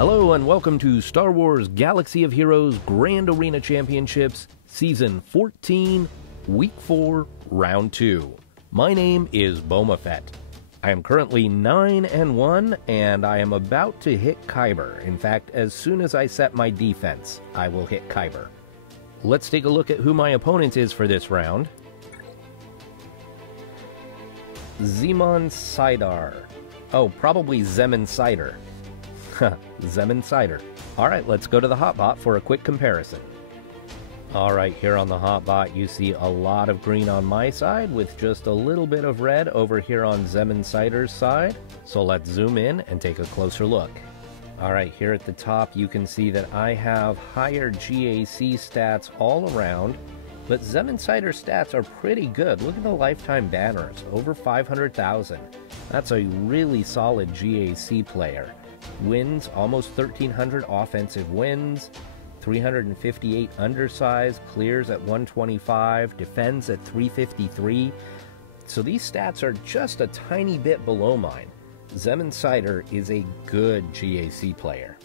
Hello and welcome to Star Wars Galaxy of Heroes Grand Arena Championships, Season 14, Week 4, Round 2. My name is Boma Fett. I am currently 9-1, and I am about to hit Kyber. In fact, as soon as I set my defense, I will hit Kyber. Let's take a look at who my opponent is for this round. Xemon Cidar. Oh, probably Xemon Cidar. Xemon Cidar. Alright, let's go to the hotbot for a quick comparison. Alright, here on the hotbot you see a lot of green on my side with just a little bit of red over here on Xemon Cidar's side. So let's zoom in and take a closer look. Alright, here at the top you can see that I have higher GAC stats all around, but Xemon Cidar's stats are pretty good. Look at the lifetime banners, over 500,000. That's a really solid GAC player. Wins almost 1,300 offensive wins, 358 undersize, clears at 125, defends at 353. So these stats are just a tiny bit below mine. Xemon Cidar is a good GAC player.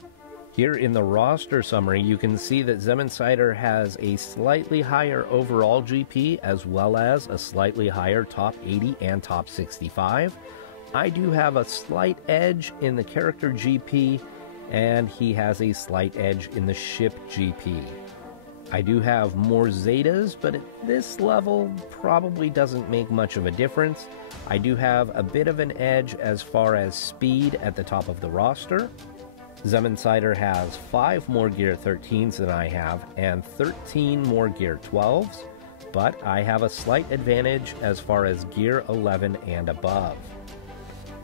Here in the roster summary, you can see that Xemon Cidar has a slightly higher overall GP as well as a slightly higher top 80 and top 65. I do have a slight edge in the character GP, and he has a slight edge in the ship GP. I do have more Zetas, but at this level probably doesn't make much of a difference. I do have a bit of an edge as far as speed at the top of the roster. Xemon Cidar has 5 more Gear 13s than I have, and 13 more Gear 12s, but I have a slight advantage as far as Gear 11 and above.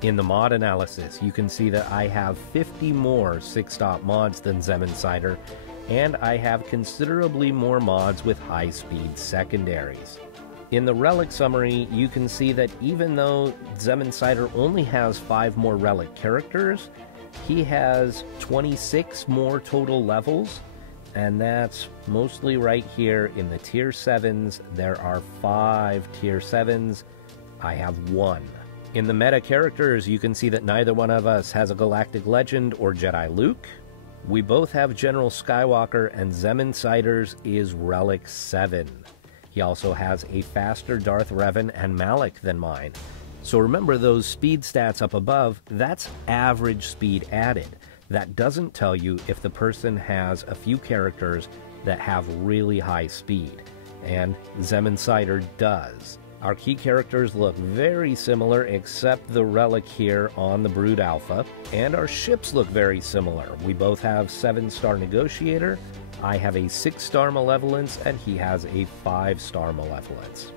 In the mod analysis, you can see that I have 50 more 6-stop mods than Xemon Cidar, and I have considerably more mods with high-speed secondaries. In the relic summary, you can see that even though Xemon Cidar only has 5 more relic characters, he has 26 more total levels, and that's mostly right here in the Tier 7s. There are 5 Tier 7s. I have 1. In the meta characters, you can see that neither one of us has a Galactic Legend or Jedi Luke. We both have General Skywalker, and Xemon Cidar's is Relic 7. He also has a faster Darth Revan and Malak than mine. So remember those speed stats up above, that's average speed added. That doesn't tell you if the person has a few characters that have really high speed. And Xemon Cidar does. Our key characters look very similar except the relic here on the Brood Alpha, and our ships look very similar. We both have 7-star Negotiator, I have a 6-star Malevolence, and he has a 5-star Malevolence.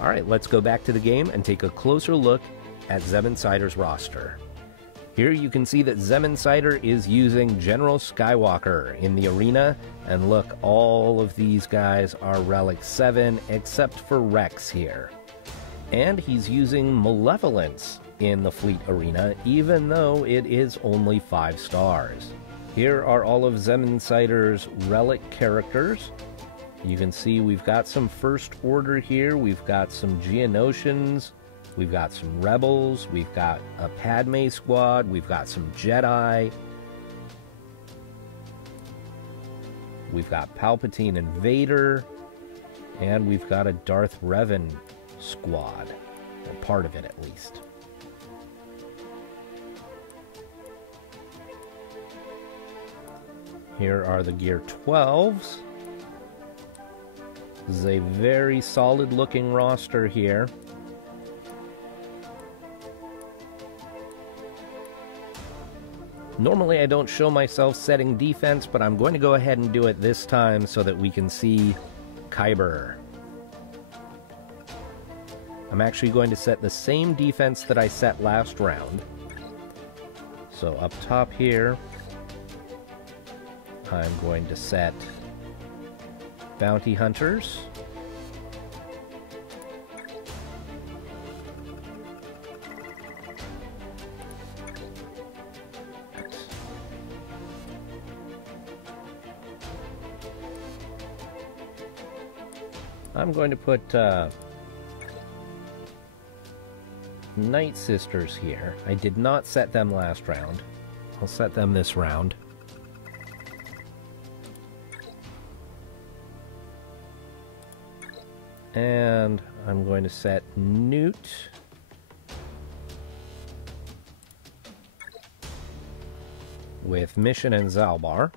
Alright, let's go back to the game and take a closer look at Xemon Cidar's roster. Here you can see that Xemon Cidar is using General Skywalker in the arena, and look, all of these guys are Relic 7 except for Rex here. And he's using Malevolence in the fleet arena, even though it is only 5 stars. Here are all of Xemon Cidar's relic characters. You can see we've got some First Order here, we've got some Geonosians, we've got some Rebels, we've got a Padme squad, we've got some Jedi, we've got Palpatine and Vader, and we've got a Darth Revan squad, or part of it at least. Here are the Gear 12s. This is a very solid looking roster here. Normally I don't show myself setting defense, but I'm going to go ahead and do it this time so that we can see Kyber. I'm actually going to set the same defense that I set last round. So up top here, I'm going to set Bounty Hunters. I'm going to put Night Sisters here. I did not set them last round. I'll set them this round. And I'm going to set Newt with Mission and Zalbar.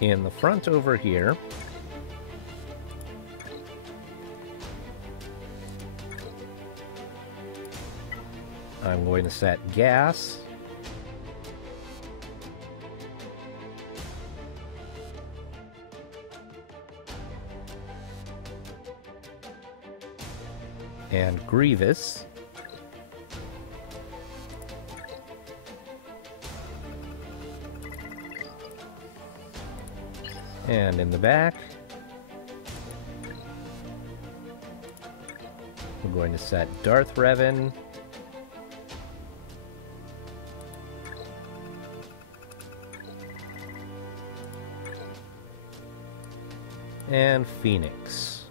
In the front over here, I'm going to set gas. And Grievous. And in the back, we're going to set Darth Revan. And Phoenix.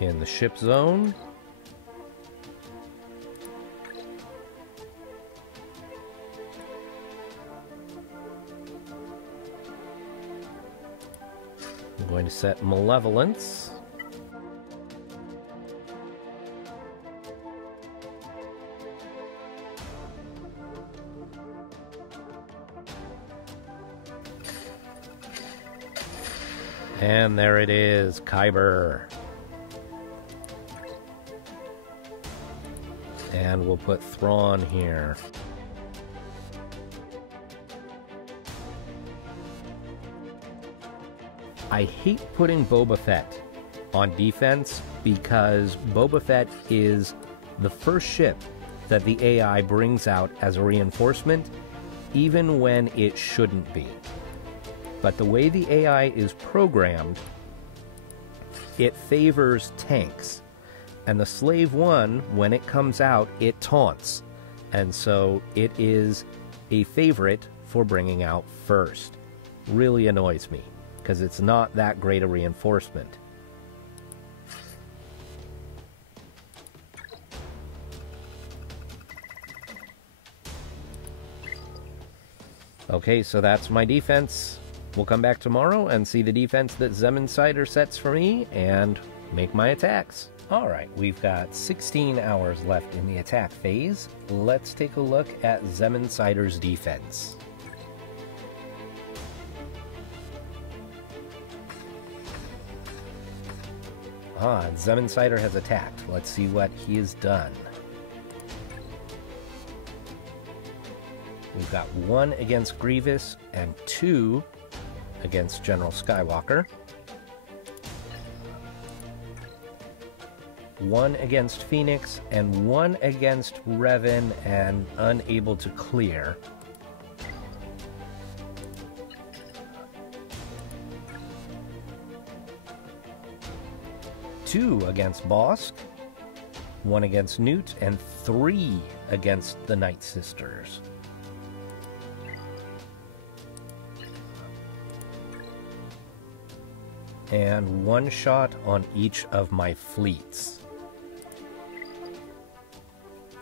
In the ship zone, I'm going to set Malevolence. And there it is, Kyber. And we'll put Thrawn here. I hate putting Boba Fett on defense because Boba Fett is the first ship that the AI brings out as a reinforcement, even when it shouldn't be. But the way the AI is programmed, it favors tanks. And the Slave One, when it comes out, it taunts. And so it is a favorite for bringing out first. Really annoys me, because it's not that great a reinforcement. Okay, so that's my defense. We'll come back tomorrow and see the defense that Xemon Cidar sets for me and make my attacks. Alright, we've got 16 hours left in the attack phase. Let's take a look at Xemon Cidar's defense. Xemon Cidar has attacked. Let's see what he has done. We've got 1 against Grievous and 2 against General Skywalker. 1 against Phoenix and 1 against Revan and unable to clear. Two against Bosk, 1 against Newt, and 3 against the Night Sisters. And 1 shot on each of my fleets.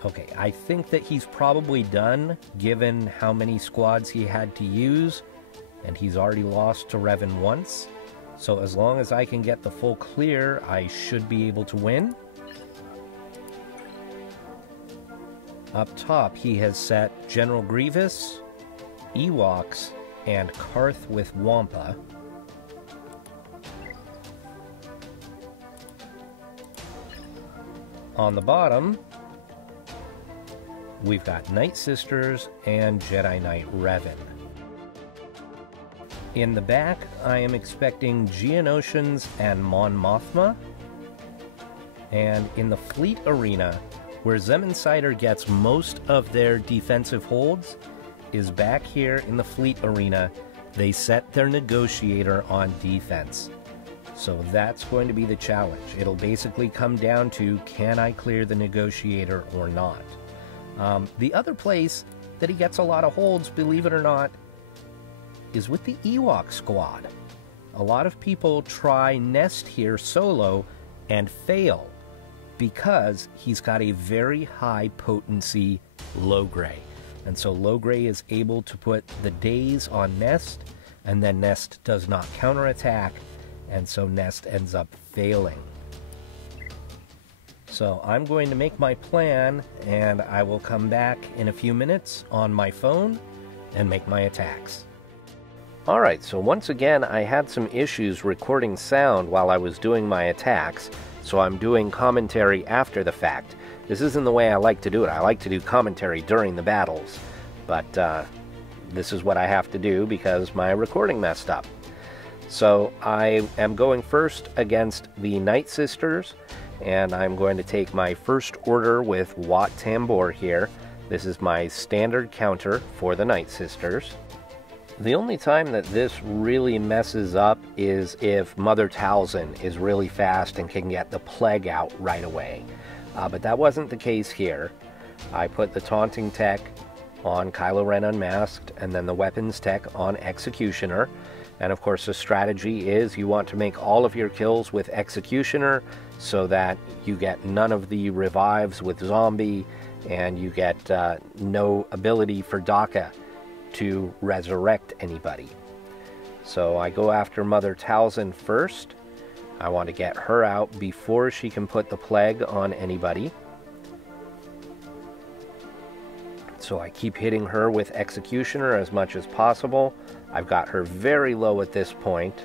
Okay, I think that he's probably done, given how many squads he had to use, and he's already lost to Revan once. So as long as I can get the full clear, I should be able to win. Up top, he has set General Grievous, Ewoks, and Karth with Wampa. On the bottom, we've got Night Sisters and Jedi Knight Revan. In the back, I am expecting Geonosians and Mon Mothma. And in the fleet arena, where Xemon Cidar gets most of their defensive holds, is back here in the fleet arena. They set their negotiator on defense. So that's going to be the challenge. It'll basically come down to, can I clear the negotiator or not? The other place that he gets a lot of holds, believe it or not, is with the Ewok squad. A lot of people try Nest here solo and fail because he's got a very high potency low-gray. And so low-gray is able to put the daze on Nest, and then Nest does not counterattack, and so Nest ends up failing. So I'm going to make my plan, and I will come back in a few minutes on my phone and make my attacks. Alright, so once again I had some issues recording sound while I was doing my attacks, so I'm doing commentary after the fact. This isn't the way I like to do it. I like to do commentary during the battles, but this is what I have to do because my recording messed up. So I am going first against the Night Sisters, and I'm going to take my first order with Wat Tambor here. This is my standard counter for the Night Sisters. The only time that this really messes up is if Mother Talzin is really fast and can get the plague out right away. But that wasn't the case here. I put the taunting tech on Kylo Ren Unmasked, and then the weapons tech on Executioner. And of course the strategy is you want to make all of your kills with Executioner so that you get none of the revives with Zombie, and you get no ability for Daka to resurrect anybody. So I go after Mother Talzin first. I want to get her out before she can put the plague on anybody. So I keep hitting her with Executioner as much as possible. I've got her very low at this point.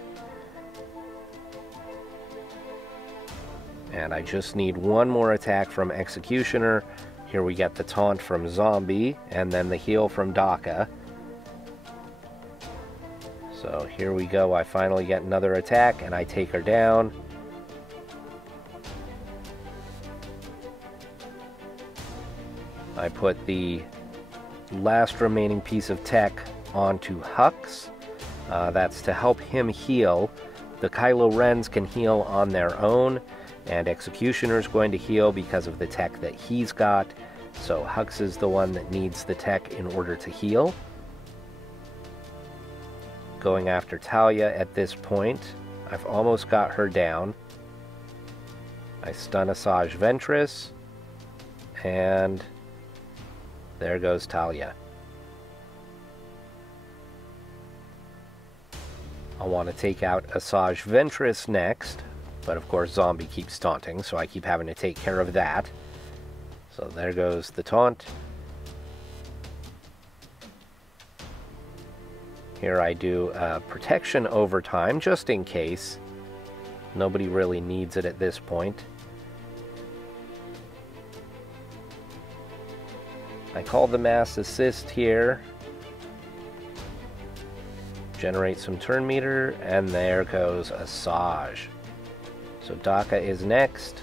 And I just need one more attack from Executioner. Here we get the taunt from Zombie, and then the heal from Daka. So here we go, I finally get another attack, and I take her down. I put the last remaining piece of tech onto Hux. That's to help him heal. The Kylo Rens can heal on their own, and Executioner's going to heal because of the tech that he's got. So Hux is the one that needs the tech in order to heal. Going after Talia at this point. I've almost got her down. I stun Asajj Ventress, and there goes Talia. I want to take out Asajj Ventress next, but of course Zombie keeps taunting, so I keep having to take care of that. So there goes the taunt. Here I do protection overtime, just in case. Nobody really needs it at this point. I call the mass assist here. Generate some turn meter, and there goes Asajj. So Daka is next.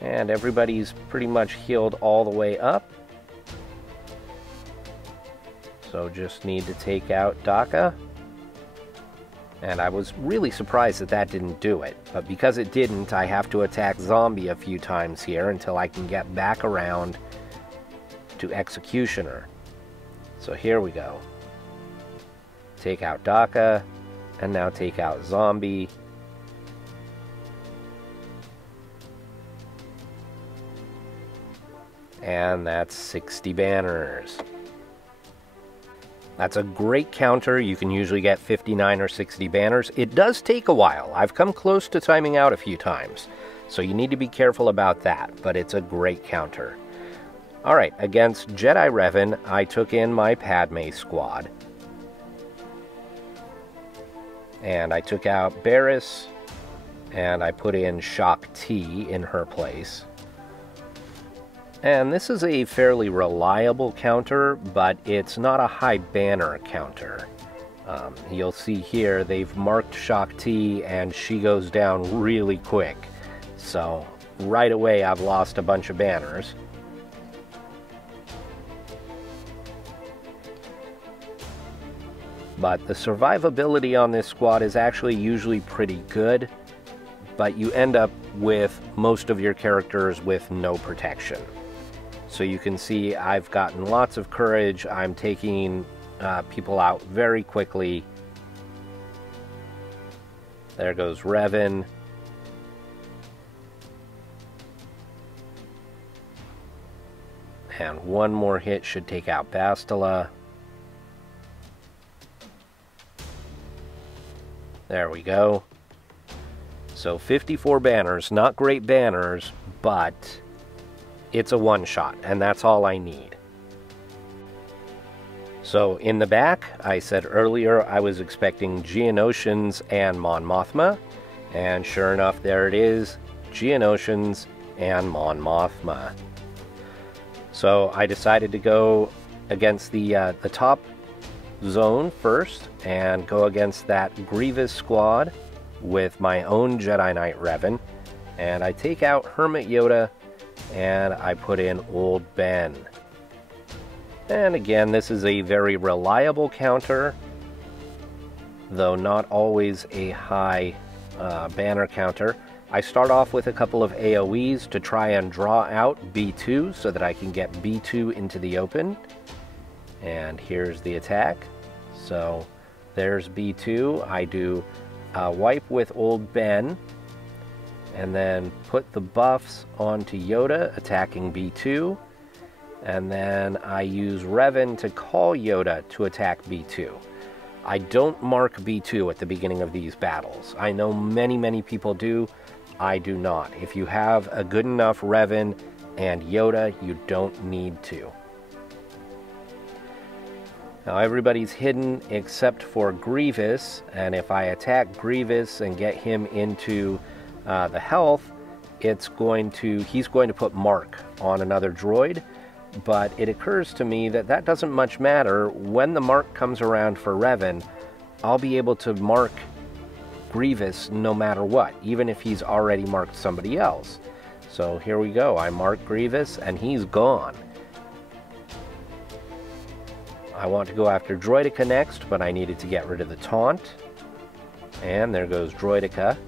And everybody's pretty much healed all the way up. So just need to take out Daka. And I was really surprised that that didn't do it. But because it didn't, I have to attack Zombie a few times here until I can get back around to Executioner. So here we go. Take out Daka, and now take out Zombie. And that's 60 banners. That's a great counter. You can usually get 59 or 60 banners. It does take a while. I've come close to timing out a few times, so you need to be careful about that, but it's a great counter. Alright, against Jedi Revan, I took in my Padme squad. And I took out Barriss, and I put in Shaak Ti in her place. And this is a fairly reliable counter, but it's not a high banner counter. You'll see here they've marked Shaak Ti, and she goes down really quick. So right away I've lost a bunch of banners. But the survivability on this squad is actually usually pretty good, but you end up with most of your characters with no protection. So you can see I've gotten lots of courage. I'm taking people out very quickly. There goes Revan. And one more hit should take out Bastila. There we go. So 54 banners, not great banners, but it's a one-shot, and that's all I need. So in the back, I said earlier I was expecting Geonosians and Mon Mothma, and sure enough, there it is, Geonosians and Mon Mothma. So I decided to go against the top zone first, and go against that Grievous squad with my own Jedi Knight Revan, and I take out Hermit Yoda, and I put in Old Ben. And again, this is a very reliable counter, though not always a high banner counter. I start off with a couple of AoEs to try and draw out B2 so that I can get B2 into the open. And here's the attack. So there's B2. I do wipe with Old Ben, and then put the buffs onto Yoda, attacking B2. And then I use Revan to call Yoda to attack B2. I don't mark B2 at the beginning of these battles. I know many people do. I do not. If you have a good enough Revan and Yoda, you don't need to. Now everybody's hidden except for Grievous, and if I attack Grievous and get him into the health, he's going to put Mark on another droid. But it occurs to me that that doesn't much matter. When the mark comes around for Revan, I'll be able to mark Grievous no matter what, even if he's already marked somebody else. So here we go. I mark Grievous and he's gone. I want to go after Droideka next, but I needed to get rid of the taunt. And there goes Droideka.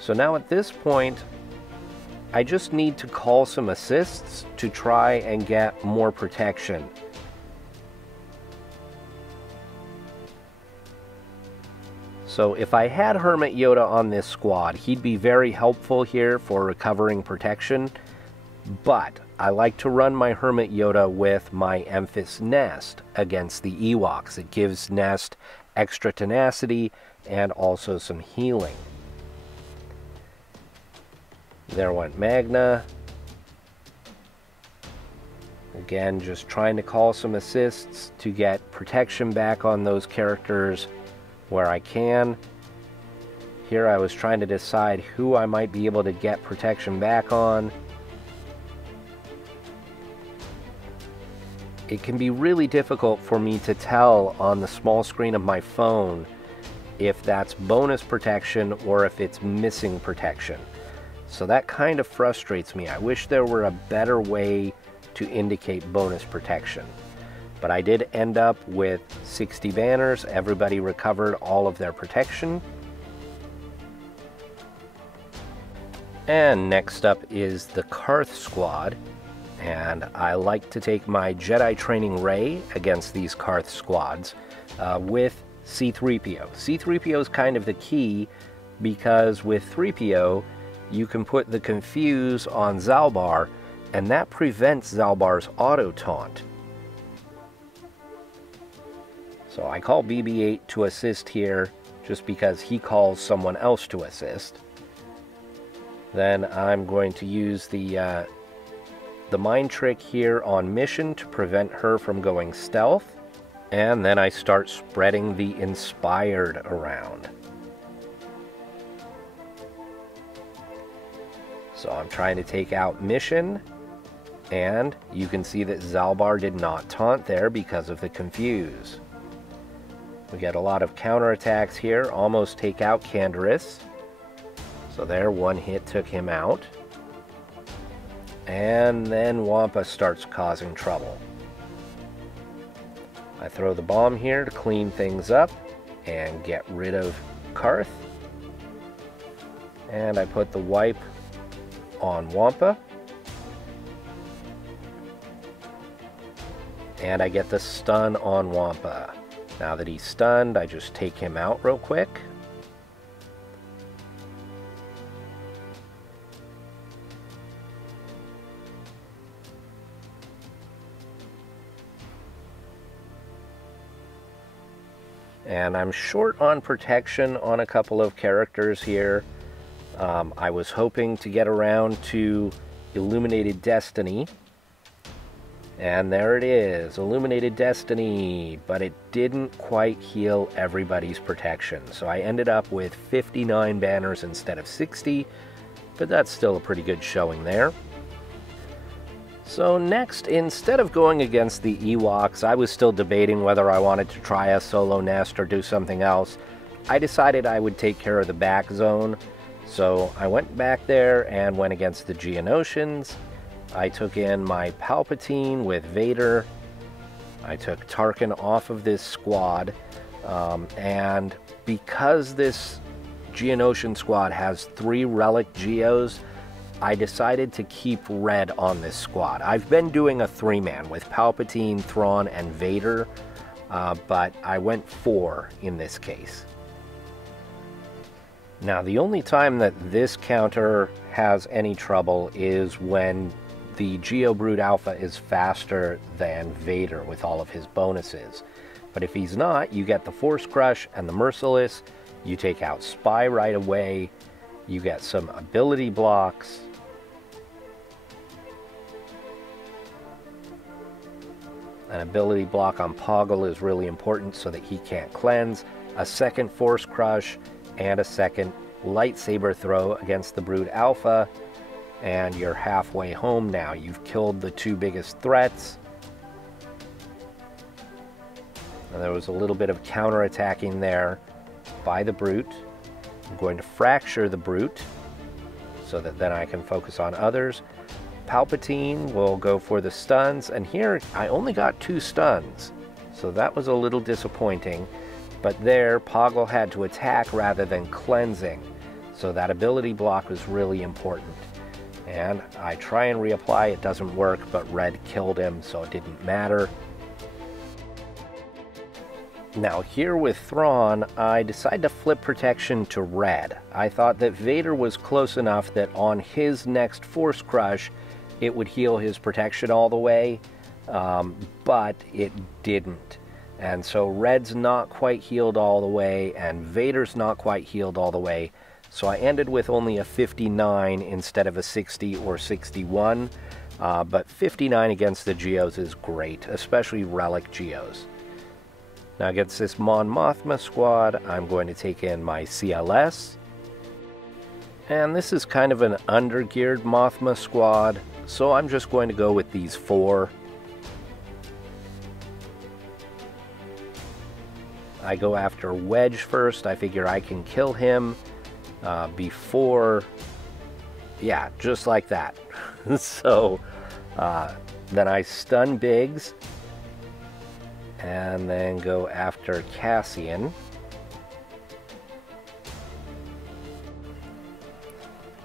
So now at this point, I just need to call some assists to try and get more protection. So if I had Hermit Yoda on this squad, he'd be very helpful here for recovering protection. But I like to run my Hermit Yoda with my Emphas Nest against the Ewoks. It gives Nest extra tenacity and also some healing. There went Magna. Again, just trying to call some assists to get protection back on those characters where I can. Here I was trying to decide who I might be able to get protection back on. It can be really difficult for me to tell on the small screen of my phone if that's bonus protection or if it's missing protection. So that kind of frustrates me. I wish there were a better way to indicate bonus protection. But I did end up with 60 banners. Everybody recovered all of their protection. And next up is the Karth squad. And I like to take my Jedi Training Ray against these Karth squads with C-3PO. C-3PO is kind of the key because with 3PO, you can put the Confuse on Zalbar, and that prevents Zalbar's auto-taunt. So I call BB-8 to assist here, just because he calls someone else to assist. Then I'm going to use the mind trick here on Mission to prevent her from going stealth. And then I start spreading the Inspired around. So I'm trying to take out Mission, and you can see that Zalbar did not taunt there because of the Confuse. We get a lot of counterattacks here, almost take out Canderous. So there, one hit took him out. And then Wampa starts causing trouble. I throw the bomb here to clean things up and get rid of Karth. And I put the wipe on Wampa. And I get the stun on Wampa. Now that he's stunned, I just take him out real quick. And I'm short on protection on a couple of characters here. I was hoping to get around to Illuminated Destiny. And there it is, Illuminated Destiny, but it didn't quite heal everybody's protection. So I ended up with 59 banners instead of 60, but that's still a pretty good showing there. So next, instead of going against the Ewoks, I was still debating whether I wanted to try a solo nest or do something else. I decided I would take care of the back zone, so I went back there and went against the Geonosians. I took in my Palpatine with Vader. I took Tarkin off of this squad, and because this Geonosian squad has 3 relic Geos, I decided to keep red on this squad. I've been doing a 3-man with Palpatine, Thrawn, and Vader, but I went 4 in this case. Now, the only time that this counter has any trouble is when the Geo Brood Alpha is faster than Vader with all of his bonuses. But if he's not, you get the Force Crush and the Merciless, you take out Spy right away, you get some ability blocks, an ability block on Poggle is really important so that he can't cleanse, a second Force Crush, and a second lightsaber throw against the Brood Alpha, and you're halfway home now. You've killed the 2 biggest threats. And there was a little bit of counterattacking there by the Brute. I'm going to fracture the Brute so that then I can focus on others. Palpatine will go for the stuns, and here I only got 2 stuns, so that was a little disappointing. But there, Poggle had to attack rather than cleansing, so that ability block was really important. And I try and reapply, it doesn't work, but red killed him, so it didn't matter. Now here with Thrawn, I decided to flip protection to red. I thought that Vader was close enough that on his next Force Crush, it would heal his protection all the way, but it didn't. And so red's not quite healed all the way, and Vader's not quite healed all the way. So I ended with only a 59 instead of a 60 or 61, but 59 against the Geos is great, especially relic Geos. Now against this Mon Mothma squad, I'm going to take in my CLS. And this is kind of an under-geared Mothma squad, so I'm just going to go with these 4. I go after Wedge first. I figure I can kill him before, yeah, just like that. So then I stun Biggs and then go after Cassian.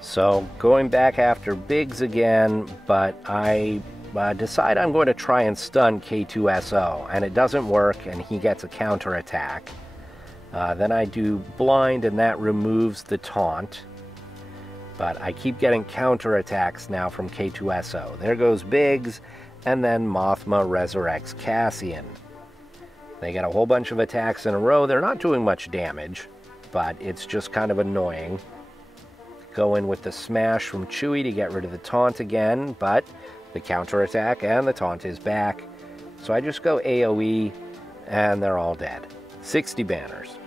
So going back after Biggs again, but I decide I'm going to try and stun K2SO, and it doesn't work, and he gets a counterattack. Then I do blind, and that removes the taunt. But I keep getting counterattacks now from K2SO. There goes Biggs, and then Mothma resurrects Cassian. They get a whole bunch of attacks in a row. They're not doing much damage, but it's just kind of annoying. Go in with the smash from Chewie to get rid of the taunt again, but the counterattack and the taunt is back. So I just go AoE, and they're all dead. 60 banners.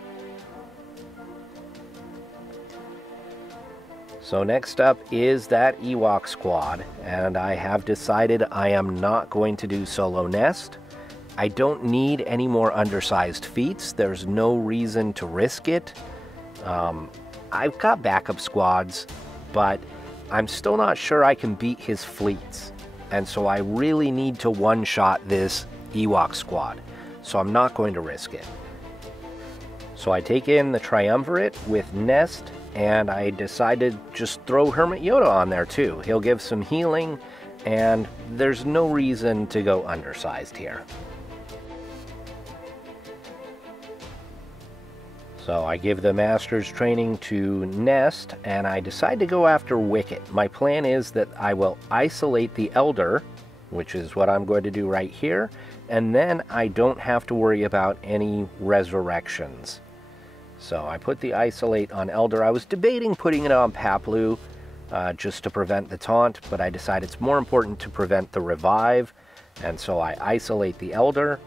So next up is that Ewok squad, and I have decided I am not going to do solo nest. I don't need any more undersized feats. There's no reason to risk it. I've got backup squads, but I'm still not sure I can beat his fleets. And so I really need to one-shot this Ewok squad. So I'm not going to risk it. So I take in the Triumvirate with Nest, and I decided to just throw Hermit Yoda on there too. He'll give some healing, and there's no reason to go undersized here. So I give the Master's Training to Nest, and I decide to go after Wicket. My plan is that I will isolate the Elder, which is what I'm going to do right here, and then I don't have to worry about any resurrections. So I put the Isolate on Elder. I was debating putting it on Paplu just to prevent the taunt, but I decided it's more important to prevent the revive, and so I isolate the Elder,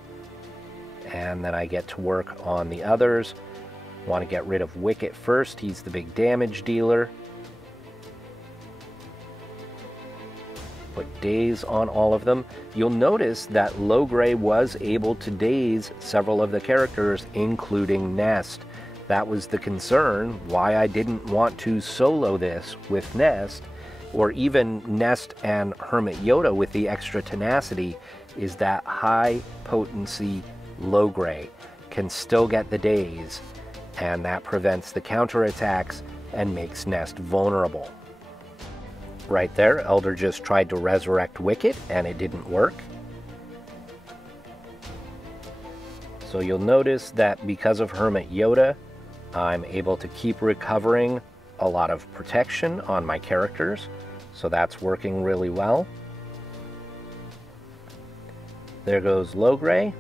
and then I get to work on the others. Want to get rid of Wicket first. He's the big damage dealer. Put Daze on all of them. You'll notice that Logray was able to daze several of the characters, including Nest. That was the concern, why I didn't want to solo this with Nest, or even Nest and Hermit Yoda with the extra tenacity, is that high potency Logray can still get the daze, and that prevents the counterattacks and makes Nest vulnerable. Right there, Elder just tried to resurrect Wicket, and it didn't work. So you'll notice that because of Hermit Yoda, I'm able to keep recovering a lot of protection on my characters, so that's working really well. There goes Logray.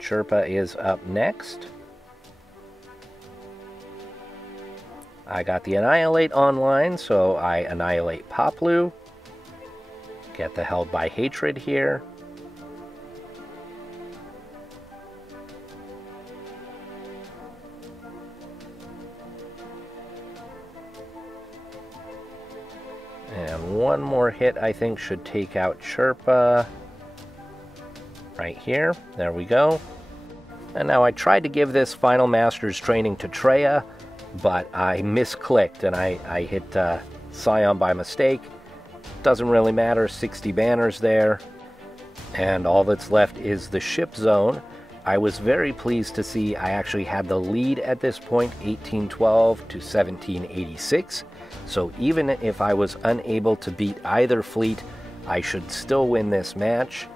Chirpa is up next. I got the Annihilate online, so I annihilate Paplu. Get the Held by Hatred here. And one more hit, I think, should take out Chirpa. Right here. There we go. And now I tried to give this final Master's Training to Treya, but I misclicked and I hit Scion by mistake. Doesn't really matter, 60 banners there. And all that's left is the ship zone. I was very pleased to see I actually had the lead at this point, 1812 to 1786. So even if I was unable to beat either fleet, I should still win this match.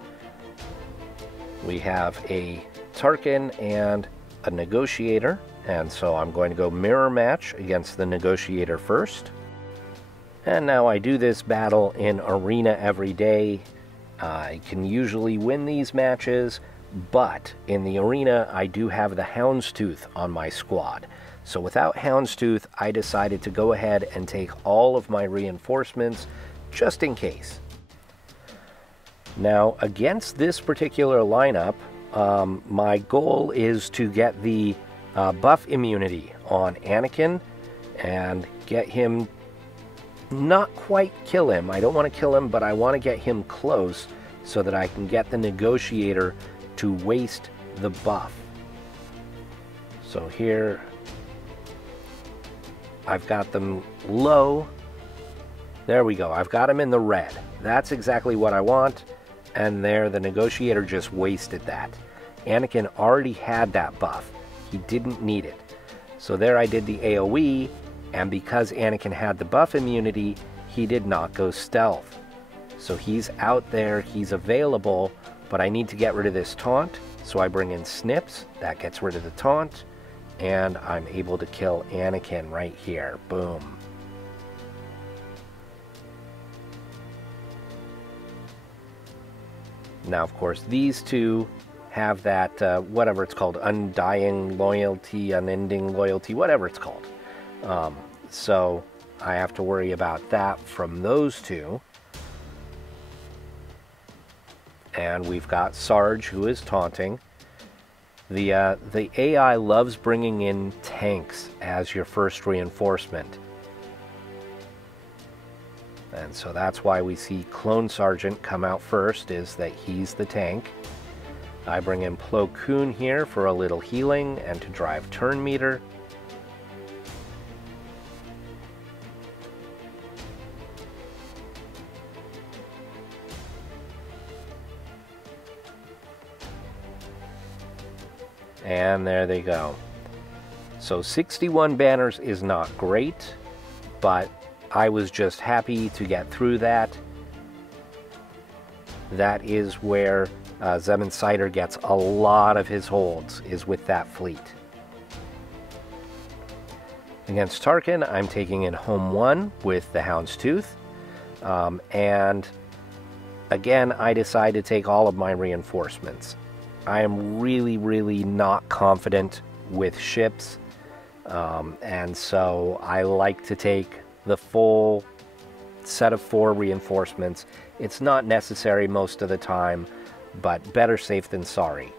We have a Tarkin and a Negotiator, and so I'm going to go mirror match against the Negotiator first. And now I do this battle in Arena every day. I can usually win these matches, but in the Arena I do have the Houndstooth on my squad. So without Houndstooth, I decided to go ahead and take all of my reinforcements just in case. Now against this particular lineup, my goal is to get the buff immunity on Anakin and get him, not quite kill him. I don't want to kill him, but I want to get him close so that I can get the Negotiator to waste the buff. So here I've got them low. There we go. I've got him in the red. That's exactly what I want. And there, the Negotiator just wasted that. Anakin already had that buff. He didn't need it. So there I did the AoE, and because Anakin had the buff immunity, he did not go stealth. So he's out there, he's available, but I need to get rid of this taunt. So I bring in Snips, that gets rid of the taunt, and I'm able to kill Anakin right here. Boom. Now, of course, these two have that, whatever it's called, undying loyalty, unending loyalty, whatever it's called. So I have to worry about that from those two. And we've got Sarge, who is taunting. The AI loves bringing in tanks as your first reinforcement. And so that's why we see Clone Sergeant come out first, is that he's the tank. I bring in Plo Koon here for a little healing and to drive turn meter. And there they go. So 61 banners is not great, but I was just happy to get through that. That is where Xemon Cidar gets a lot of his holds, is with that fleet. Against Tarkin, I'm taking in home 1 with the Houndstooth. And again, I decide to take all of my reinforcements. I am really not confident with ships. And so I like to take the full set of 4 reinforcements. It's not necessary most of the time, but better safe than sorry.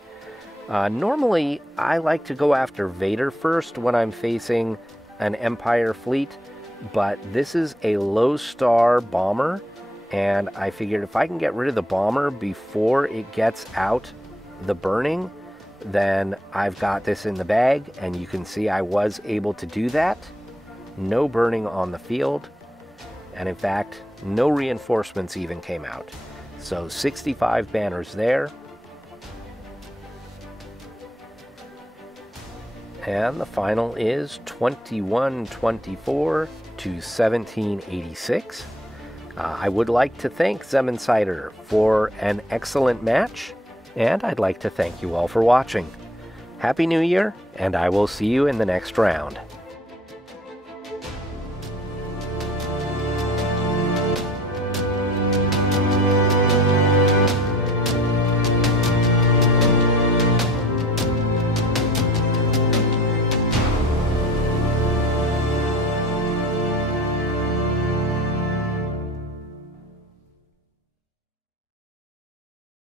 Normally, I like to go after Vader first when I'm facing an Empire fleet, but this is a low star bomber, and I figured if I can get rid of the bomber before it gets out the burning, then I've got this in the bag, and you can see I was able to do that. No burning on the field, and in fact, no reinforcements even came out. So 65 banners there. And the final is 2124 to 1786. I would like to thank Xemon Cidar for an excellent match, and I'd like to thank you all for watching. Happy New Year, and I will see you in the next round.